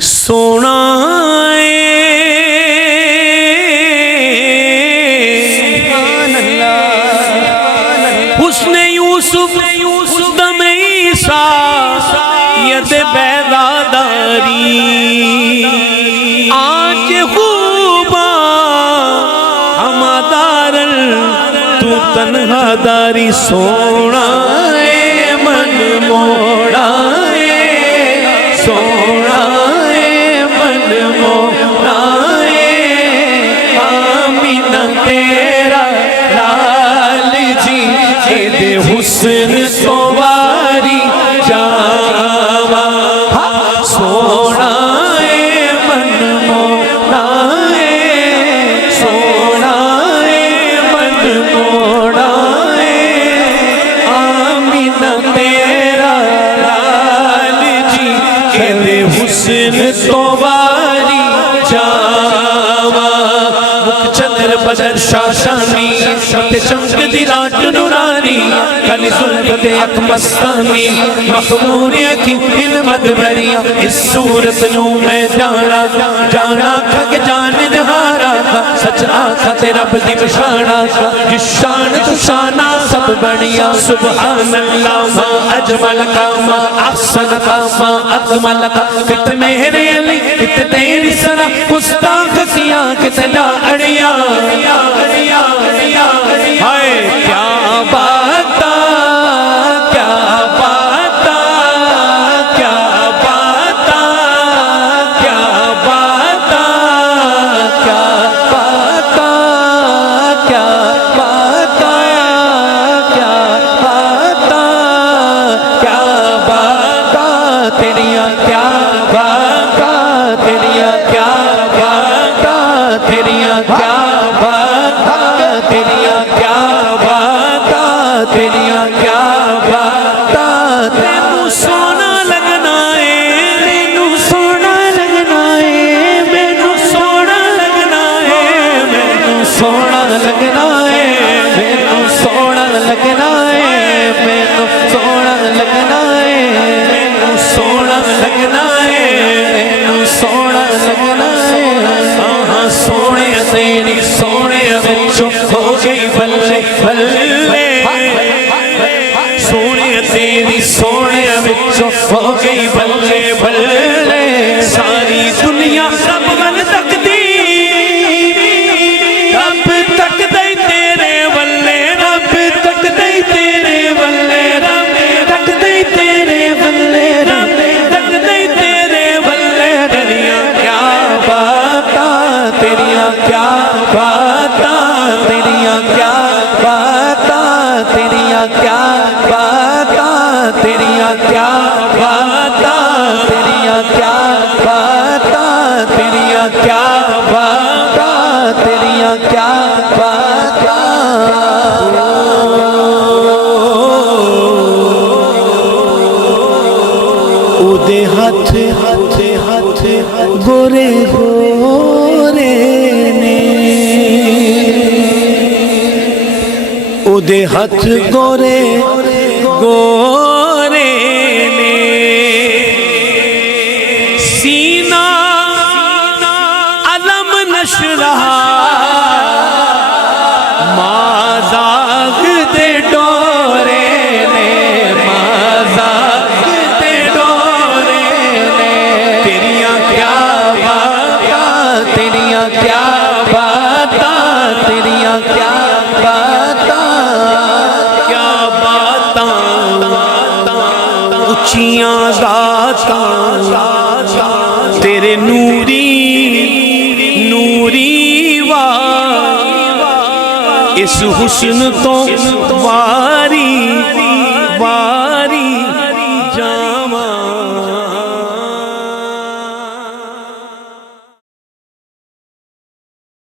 سونا حسن یوسف دم عیسیٰ ید بیضاداری آج خوبا ہمادار تو تنہا داری سونا من موڑا سونا من موڑا آمینہ تیرا لال جی دے حسن سواری جاوا سونا من موڑا سونا من موڑا آمینہ تیرا لال جی دے حسن سواری جاوا مکھ چندر بدر شاشانی شمت چمک دی رات نورانی کلی ظلمت حق مستانی مخمور یکی علمت بریا اس صورت نو میں جانا جانا کھگ جان دہارا سچ آنکھا تیرا بدی بشانا جس شان تو شانا سب بڑیا سبحان اللہ ما اجمل کا ما احسن کا ما اکمل کا کت میرے علی کت تیری سرا گستاخ کیا کت لا اڑیا ہائے کیا باتا کیا باتا کیا باتا کیا باتا کیا باتا کیا باتا کیا باتا کیا باتا تیریا کیا باتا تیریا کیا باتا تیریا کیا باتا تیریا کیا باتا تیریا کیا باتا تینو سونا لگنا ہے تینو سونا لگنا ہے مینو سونا لگنا ہے مینو سونا لگنا ہے مینو سونا لگنا ہے مینو سونا لگنا ہے مینو سونا لگنا ہے مینو سونا لگنا ہے ہاں سونے تیری سونے بچوں ہو گئی بلے بلے سونے تیری سونے بچوں ہو گئی بلے بلے ساری دنیا سب بن تکتی رب تک دے تیرے بلے رب تک دے تیرے بلے رب تک دے تیرے بلے رب تک دے تیرے بلے تیریا کیا باتا تیریا کیا باتا تیریا کیا باتا تیریا کیا باتا تیریا کیا باتا تیریا کیا باتا تیریا کیا باتا تیریا کیا باتا او دے ہاتھ ہاتھ ہاتھ گورے گورے نے او دے ہاتھ گورے گورے نے سینہ علم نشرہ مازاغ دے ڈورے نے مازاغ دے ڈورے نے تیریا کیا باتا تیریا کیا باتا تیریا کیا باتا کیا باتا اچھیاں ذاتاں تیرے نوری نوری اس حسن تو